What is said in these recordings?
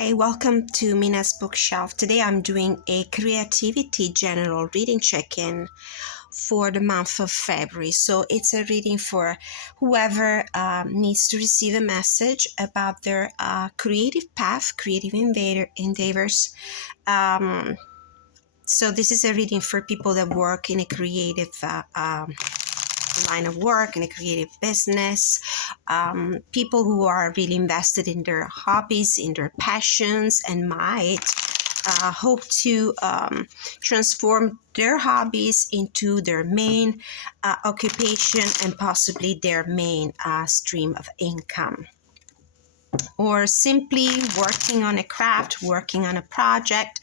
Hi, welcome to Mina's bookshelf. Today I'm doing a creativity general reading check-in for the month of February. So it's a reading for whoever needs to receive a message about their creative path, creative endeavors. So this is a reading for people that work in a creative line of work, in a creative business, people who are really invested in their hobbies, in their passions, and might hope to transform their hobbies into their main occupation and possibly their main stream of income. Or simply working on a craft, working on a project,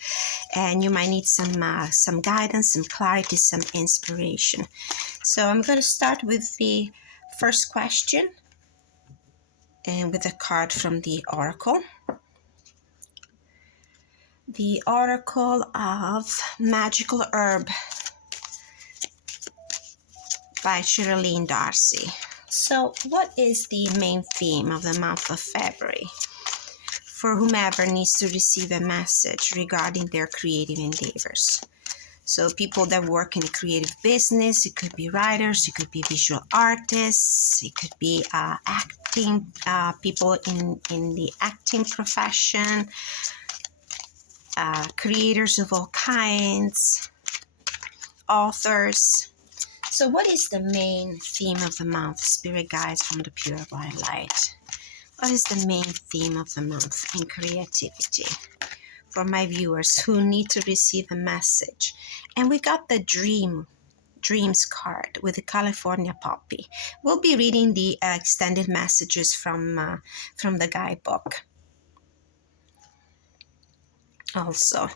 and you might need some guidance, some clarity, some inspiration. So I'm going to start with the first question and with a card from the Oracle. The Oracle of Magical Herb by Shirlene Darcy. So what is the main theme of the month of February for whomever needs to receive a message regarding their creative endeavors? So people that work in a creative business, it could be writers, it could be visual artists, it could be acting, people in the acting profession, creators of all kinds, authors. So what is the main theme of the month, Spirit Guides from the Pure White Light? What is the main theme of the month in creativity for my viewers who need to receive a message? And we got the Dreams card with the California poppy. We'll be reading the extended messages from the guidebook. Also,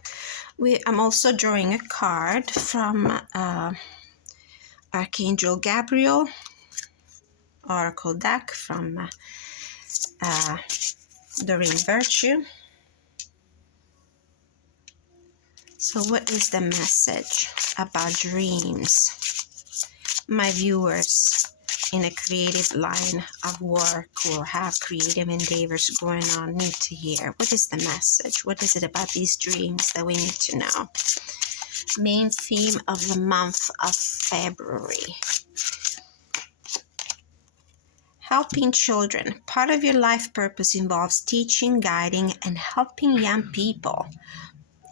I'm also drawing a card from Archangel Gabriel Oracle deck from Doreen Virtue. So what is the message about dreams my viewers in a creative line of work or have creative endeavors going on need to hear? What is the message? What is it about these dreams that we need to know? Main theme of the month of February. Helping children. Part of your life purpose involves teaching, guiding, and helping young people.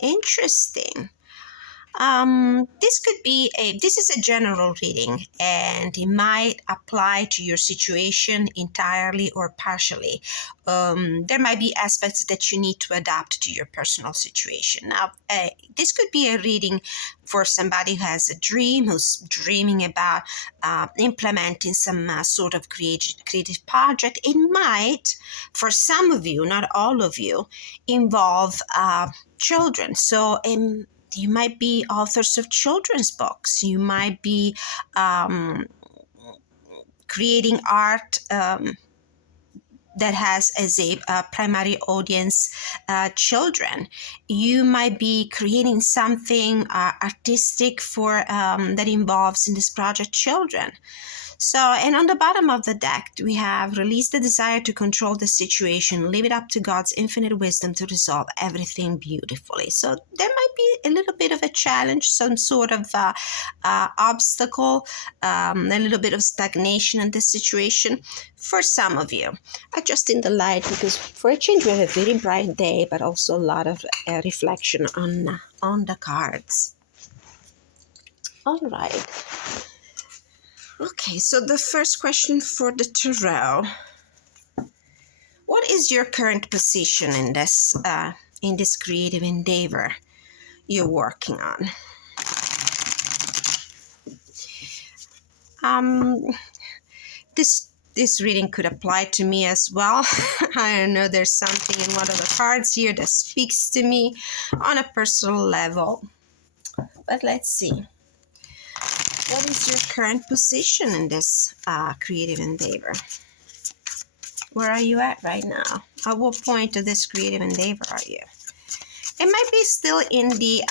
Interesting. This is a general reading, and it might apply to your situation entirely or partially. There might be aspects that you need to adapt to your personal situation. Now, this could be a reading for somebody who has a dream, who's dreaming about implementing some sort of creative project. It might, for some of you, not all of you, involve children. So you might be authors of children's books. You might be creating art that has as a primary audience children. You might be creating something artistic for that involves in this project children. So, and on the bottom of the deck, we have release the desire to control the situation, leave it up to God's infinite wisdom to resolve everything beautifully. So there might be a little bit of a challenge, some sort of obstacle, a little bit of stagnation in this situation for some of you. Adjusting the light because for a change we have a very bright day, but also a lot of reflection on the cards. All right. Okay, so the first question for the tarot. What is your current position in this creative endeavor you're working on? This reading could apply to me as well. I know there's something in one of the cards here that speaks to me on a personal level. But let's see. What is your current position in this creative endeavor? Where are you at right now? At what point of this creative endeavor are you? It might be still in the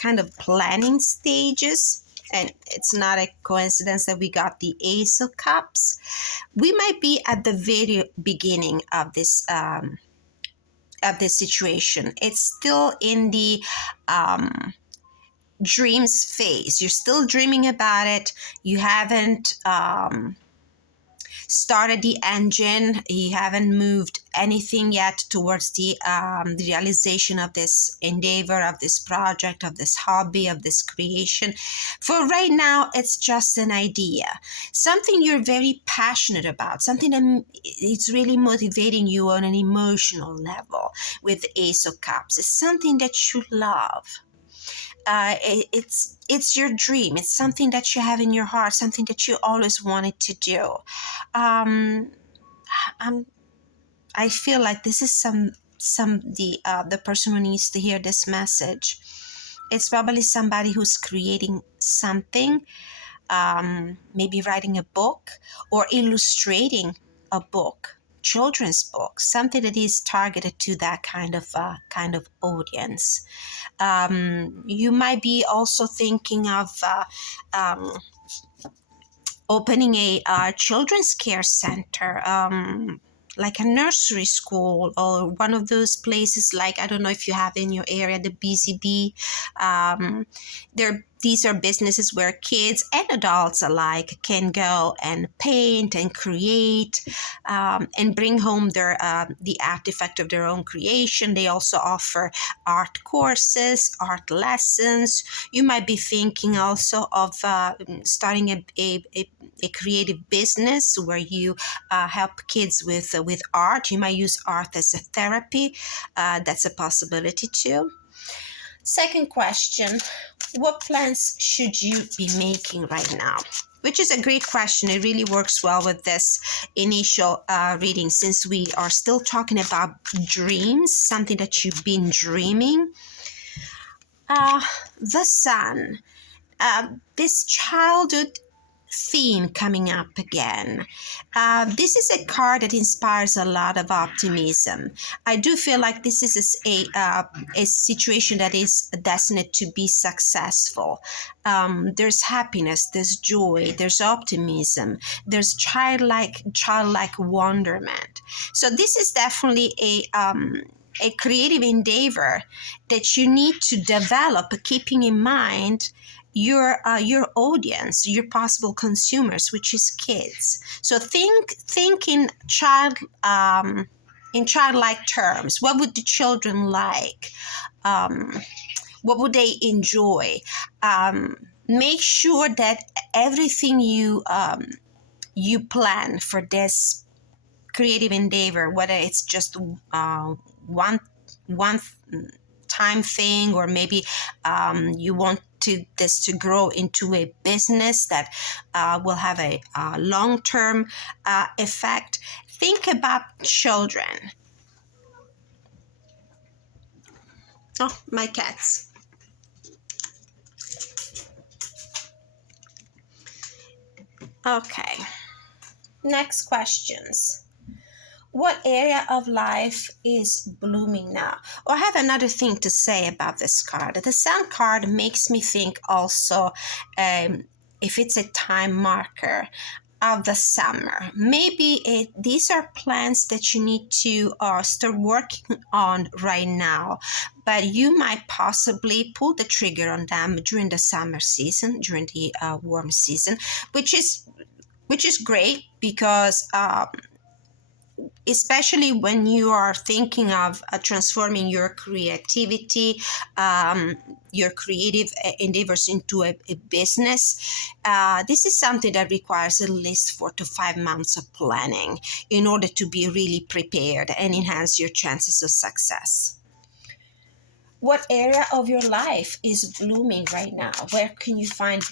kind of planning stages, and it's not a coincidence that we got the Ace of Cups. We might be at the very beginning of this this situation. It's still in the dreams phase. You're still dreaming about it. You haven't started the engine. You haven't moved anything yet towards the realization of this endeavor, of this project, of this hobby, of this creation. For right now, it's just an idea, something you're very passionate about, something that it's really motivating you on an emotional level. With Ace of Cups, it's something that you love. It's your dream. It's something that you have in your heart, something that you always wanted to do. Um, I'm, I feel like this is the person who needs to hear this message. It's probably somebody who's creating something, maybe writing a book or illustrating a book, children's book, something that is targeted to that kind of audience. You might be also thinking of opening a children's care center, like a nursery school, or one of those places, like, I don't know if you have in your area, the BZB. These are businesses where kids and adults alike can go and paint and create, and bring home the artifact of their own creation. They also offer art courses, art lessons. You might be thinking also of starting a creative business where you help kids with art. You might use art as a therapy. That's a possibility too. Second question, what plans should you be making right now? Which is a great question. It really works well with this initial reading, since we are still talking about dreams, something that you've been dreaming. The Sun, this childhood theme coming up again. This is a card that inspires a lot of optimism. I do feel like this is a situation that is destined to be successful. There's happiness, there's joy, there's optimism, there's childlike wonderment. So this is definitely a creative endeavor that you need to develop, keeping in mind your audience, your possible consumers, which is kids. So think in childlike terms. What would the children like? What would they enjoy? Make sure that everything you plan for this creative endeavor, whether it's just one time thing, or maybe you want this to grow into a business that will have a long-term effect. Think about children. Oh, my cats. Okay. Next questions. What area of life is blooming now? Or I have another thing to say about this card. The Sun card makes me think also, if it's a time marker of the summer. Maybe these are plans that you need to start working on right now, but you might possibly pull the trigger on them during the summer season, during the warm season, which is great, because especially when you are thinking of transforming your creativity, your creative endeavors into a business. This is something that requires at least 4 to 5 months of planning in order to be really prepared and enhance your chances of success. What area of your life is blooming right now? Where can you find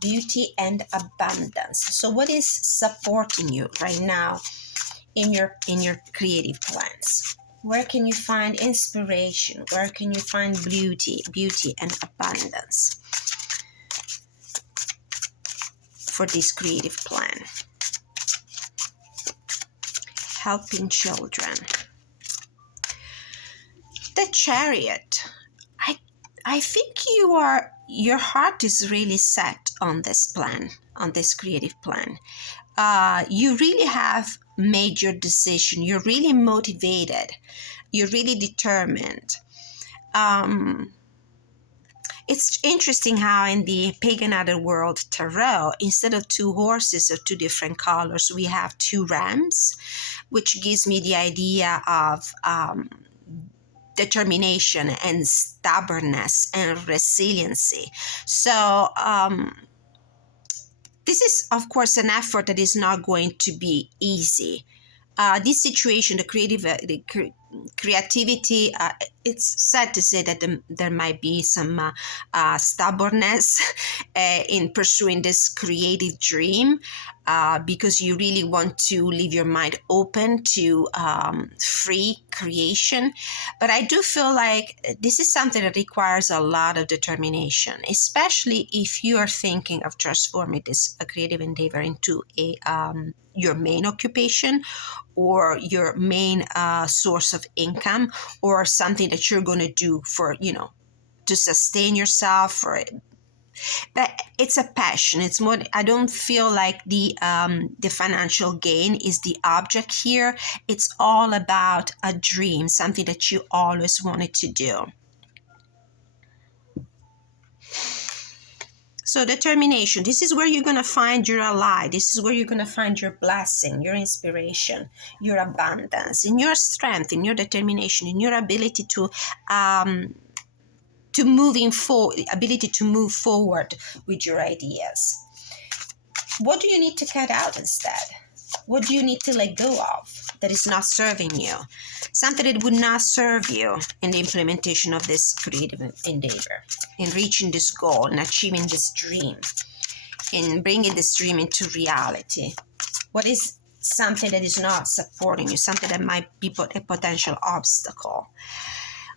beauty and abundance? So what is supporting you right now in your creative plans? Where can you find inspiration? Where can you find beauty and abundance for this creative plan? Helping children. The Chariot. I think your heart is really set on this plan, on this creative plan. You really have made your decision. You're really motivated. You're really determined. It's interesting how in the pagan otherworld tarot, instead of two horses of two different colors, we have two rams, which gives me the idea of determination and stubbornness and resiliency. So this is, of course, an effort that is not going to be easy. This situation, creativity, it's sad to say that there might be some stubbornness in pursuing this creative dream, because you really want to leave your mind open to free creation. But I do feel like this is something that requires a lot of determination, especially if you are thinking of transforming this creative endeavor into your main occupation or your main source of income, or something that you're going to do for, to sustain yourself. But it's a passion. It's more, I don't feel like the financial gain is the object here. It's all about a dream, something that you always wanted to do. So determination, this is where you're going to find your ally. This is where you're going to find your blessing, your inspiration, your abundance, in your strength, in your determination, in your ability to move forward with your ideas. What do you need to cut out instead? What do you need to let go of that is not serving you? Something that would not serve you in the implementation of this creative endeavor, in reaching this goal, in achieving this dream, in bringing this dream into reality. What is something that is not supporting you, something that might be a potential obstacle?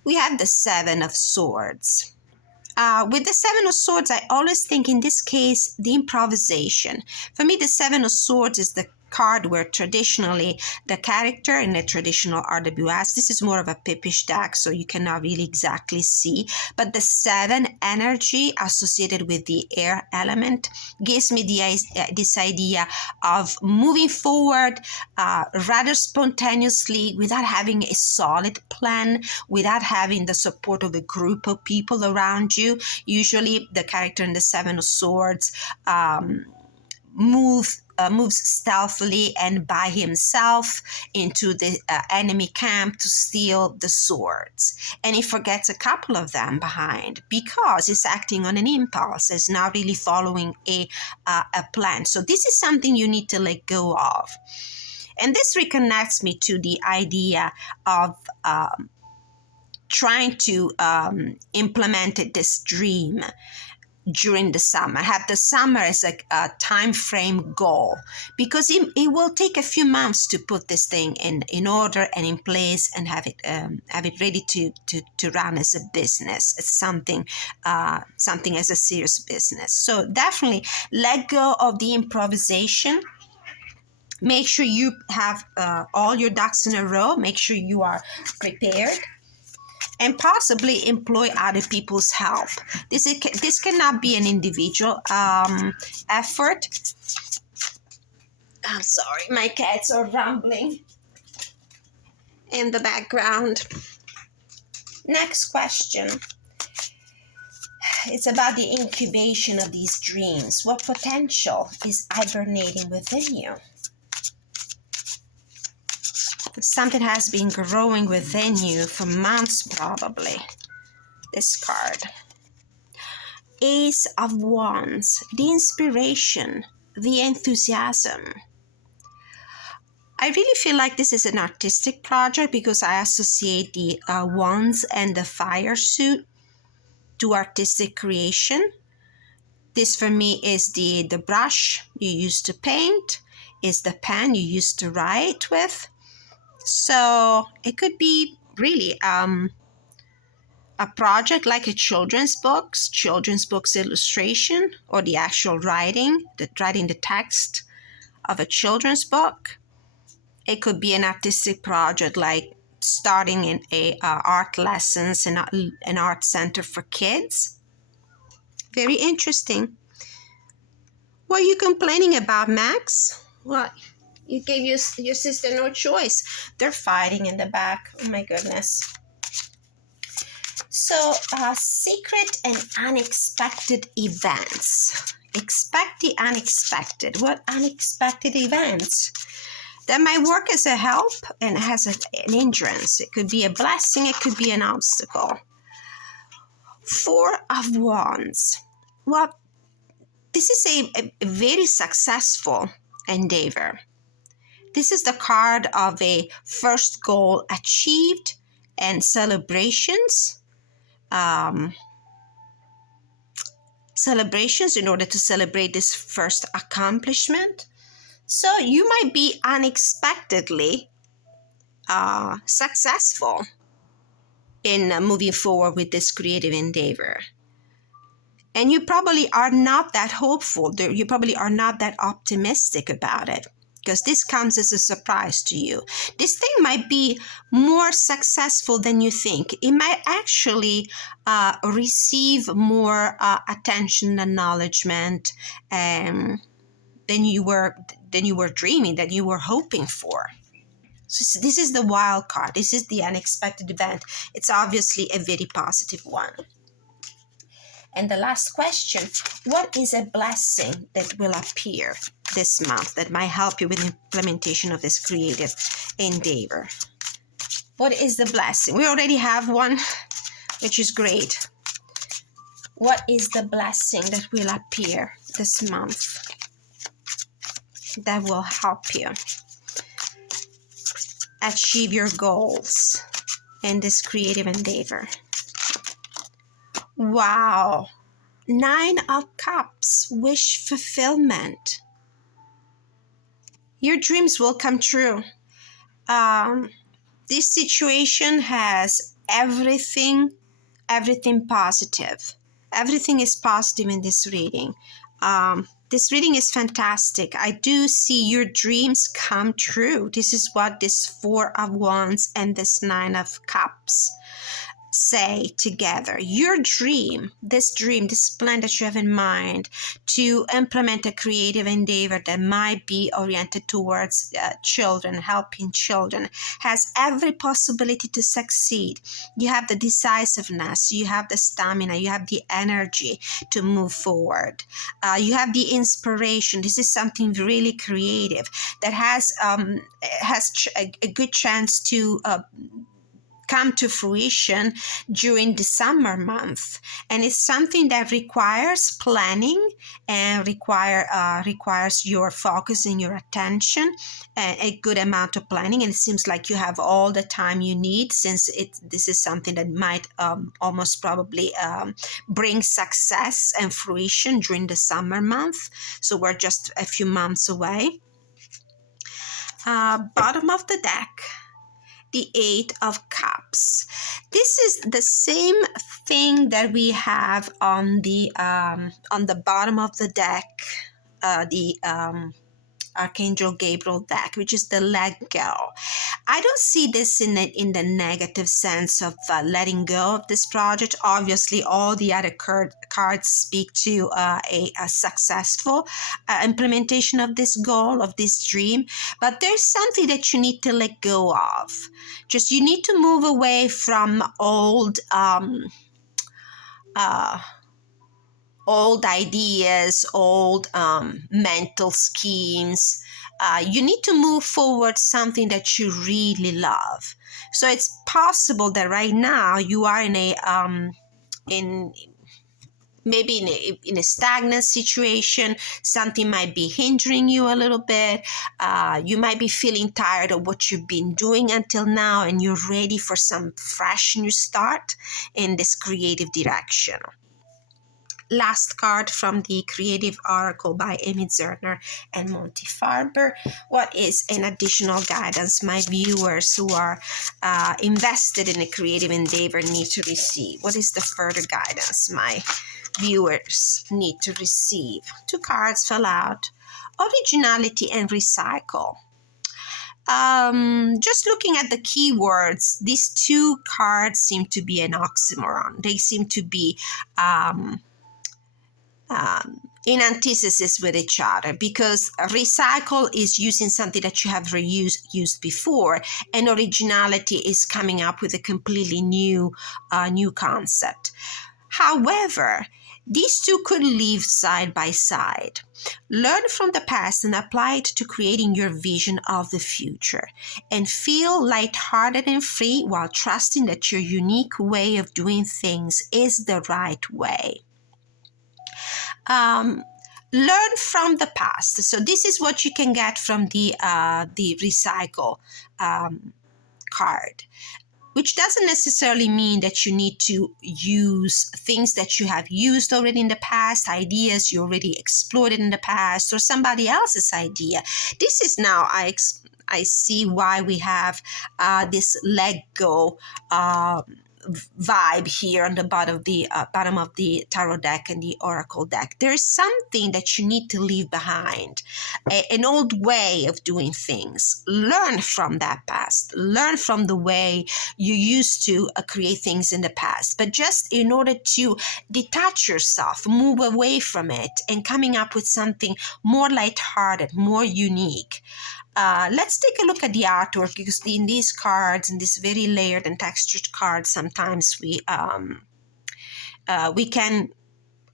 We have the Seven of Swords. With the Seven of Swords, I always think in this case, the improvisation. For me, the Seven of Swords is the card where traditionally the character in the traditional RWS, this is more of a pippish deck, so you cannot really exactly see, but the seven energy associated with the air element gives me this idea of moving forward rather spontaneously, without having a solid plan, without having the support of a group of people around you. Usually the character in the Seven of Swords moves stealthily and by himself into the enemy camp to steal the swords. And he forgets a couple of them behind because he's acting on an impulse, is not really following a plan. So this is something you need to let go of. And this reconnects me to the idea of trying to implement this dream during the summer. Have the summer as a time frame goal, because it will take a few months to put this thing in order and in place and have it ready to run as a business. It's something as a serious business. So definitely let go of the improvisation. Make sure you have all your ducks in a row. Make sure you are prepared. And possibly employ other people's help. This cannot be an individual effort. I'm sorry, my cats are rumbling in the background. Next question. It's about the incubation of these dreams. What potential is hibernating within you? Something has been growing within you for months, probably. This card. Ace of Wands, the inspiration, the enthusiasm. I really feel like this is an artistic project because I associate the wands and the fire suit to artistic creation. This for me is the brush you use to paint, is the pen you use to write with. So it could be really a project like a children's books illustration, or the actual writing the text of a children's book. It could be an artistic project like starting in a art lessons in an art center for kids. Very interesting. What are you complaining about, Max? What? You gave your sister no choice. They're fighting in the back. Oh my goodness. So, secret and unexpected events. Expect the unexpected. What unexpected events? That might work as a help and has an hindrance. It could be a blessing, it could be an obstacle. Four of Wands. Well, this is a very successful endeavor. This is the card of a first goal achieved and celebrations. Celebrations in order to celebrate this first accomplishment. So you might be unexpectedly successful in moving forward with this creative endeavor. And you probably are not that hopeful. You probably are not that optimistic about it because this comes as a surprise to you. This thing might be more successful than you think. It might actually receive more attention and acknowledgement than you were dreaming, that you were hoping for. So this is the wild card. This is the unexpected event. It's obviously a very positive one. And the last question, what is a blessing that will appear this month that might help you with the implementation of this creative endeavor? What is the blessing? We already have one, which is great. What is the blessing that will appear this month that will help you achieve your goals in this creative endeavor? Wow. 9 of Cups, wish fulfillment. Your dreams will come true. This situation has everything positive. Everything is positive in this reading. This reading is fantastic. I do see your dreams come true. This is what this 4 of Wands and this 9 of Cups say together. Your dream, this plan that you have in mind to implement a creative endeavor that might be oriented towards children, helping children, has every possibility to succeed. You have the decisiveness, you have the stamina, you have the energy to move forward. You have the inspiration. This is something really creative that has a good chance to come to fruition during the summer month, and it's something that requires planning and requires your focus and your attention, a good amount of planning, and it seems like you have all the time you need, since this is something that might almost probably bring success and fruition during the summer month. So we're just a few months away. Bottom of the deck, the 8 of Cups. This is the same thing that we have on the bottom of the deck, the Archangel Gabriel deck, which is the let go. I don't see this in the negative sense of letting go of this project. Obviously, all the other cards speak to a successful implementation of this goal, of this dream. But there's something that you need to let go of. Just you need to move away from old ideas, old mental schemes. You need to move forward something that you really love. So it's possible that right now you are in a stagnant situation. Something might be hindering you a little bit. You might be feeling tired of what you've been doing until now, and you're ready for some fresh new start in this creative direction. Last card from the Creative Oracle by Amy Zerner and Monty Farber. What is an additional guidance my viewers who are invested in a creative endeavor need to receive? What is the further guidance my viewers need to receive? 2 cards fell out. Originality and recycle. Just looking at the keywords, these 2 cards seem to be an oxymoron. They seem to be in antithesis with each other, because recycle is using something that you have used before, and originality is coming up with a completely new concept. However, these two could live side by side. Learn from the past and apply it to creating your vision of the future, and feel lighthearted and free while trusting that your unique way of doing things is the right way. Um, Learn from the past. So this is what you can get from the recycle card, which doesn't necessarily mean that you need to use things that you have used already in the past, ideas you already explored in the past, or somebody else's idea. This is now I see why we have this let go vibe here on the bottom of the tarot deck and the oracle deck. There is something that you need to leave behind, an old way of doing things. Learn from that past. Learn from the way you used to create things in the past. But just in order to detach yourself, move away from it, and coming up with something more lighthearted, more unique. Let's take a look at the artwork, because in these cards, in this very layered and textured cards, sometimes we can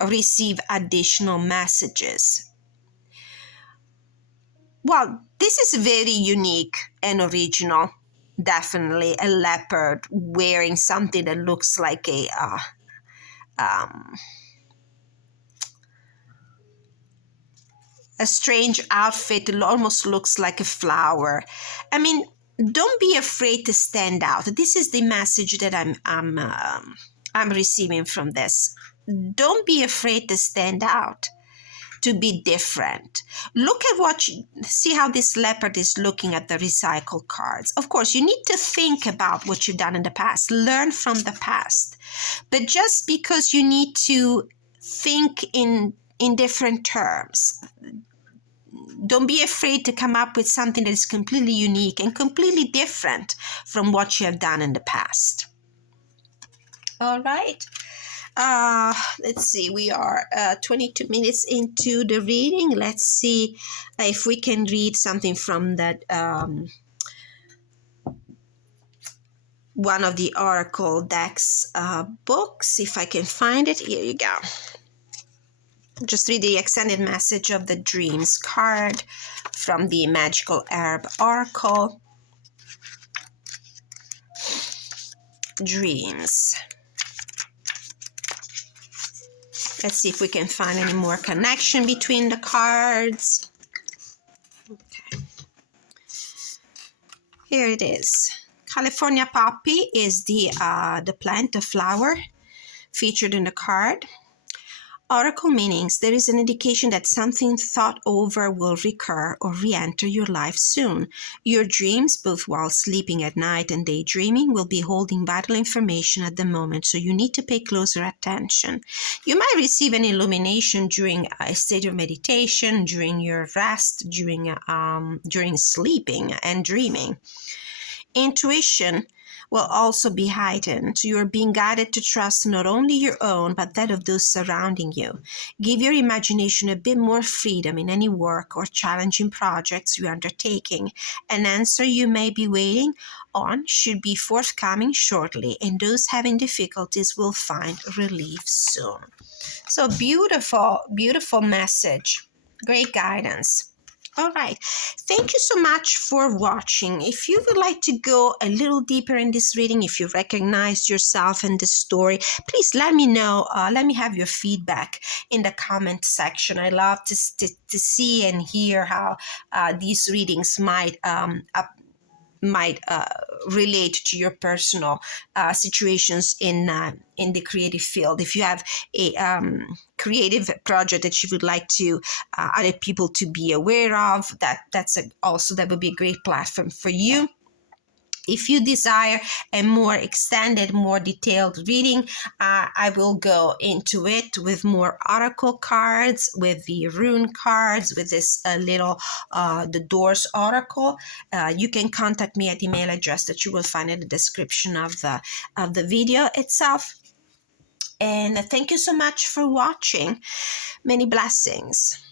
receive additional messages. Well, this is very unique and original. Definitely a leopard wearing something that looks like a strange outfit. It almost looks like a flower. I mean, don't be afraid to stand out. This is the message that I'm receiving from this. Don't be afraid to stand out, to be different. Look at see how this leopard is looking at the recycle cards. Of course, you need to think about what you've done in the past. Learn from the past. But just because you need to think in different terms, don't be afraid to come up with something that is completely unique and completely different from what you have done in the past. All right. Let's see. We are 22 minutes into the reading. Let's see if we can read something from that one of the Oracle decks books. If I can find it. Here you go. Just read the extended message of the Dreams card from the Magical Herb Oracle. Dreams. Let's see if we can find any more connection between the cards. Okay. Here it is. California poppy is the plant, the flower featured in the card. Oracle meanings. There is an indication that something thought over will recur or re-enter your life soon. Your dreams, both while sleeping at night and daydreaming, will be holding vital information at the moment, so you need to pay closer attention. You might receive an illumination during a state of meditation, during your rest, during sleeping and dreaming. Intuition will also be heightened. You are being guided to trust not only your own, but that of those surrounding you. Give your imagination a bit more freedom in any work or challenging projects you're undertaking. An answer you may be waiting on should be forthcoming shortly, and those having difficulties will find relief soon. So beautiful, beautiful message. Great guidance. All right. Thank you so much for watching. If you would like to go a little deeper in this reading, if you recognized yourself in this story, please let me know. Let me have your feedback in the comment section. I love to see and hear how these readings might relate to your personal situations in the creative field. If you have a creative project that you would like to other people to be aware of, that would be a great platform for you. If you desire a more extended, more detailed reading, I will go into it with more oracle cards, with the rune cards, with this the Doors oracle. You can contact me at the email address that you will find in the description of the video itself. And thank you so much for watching. Many blessings.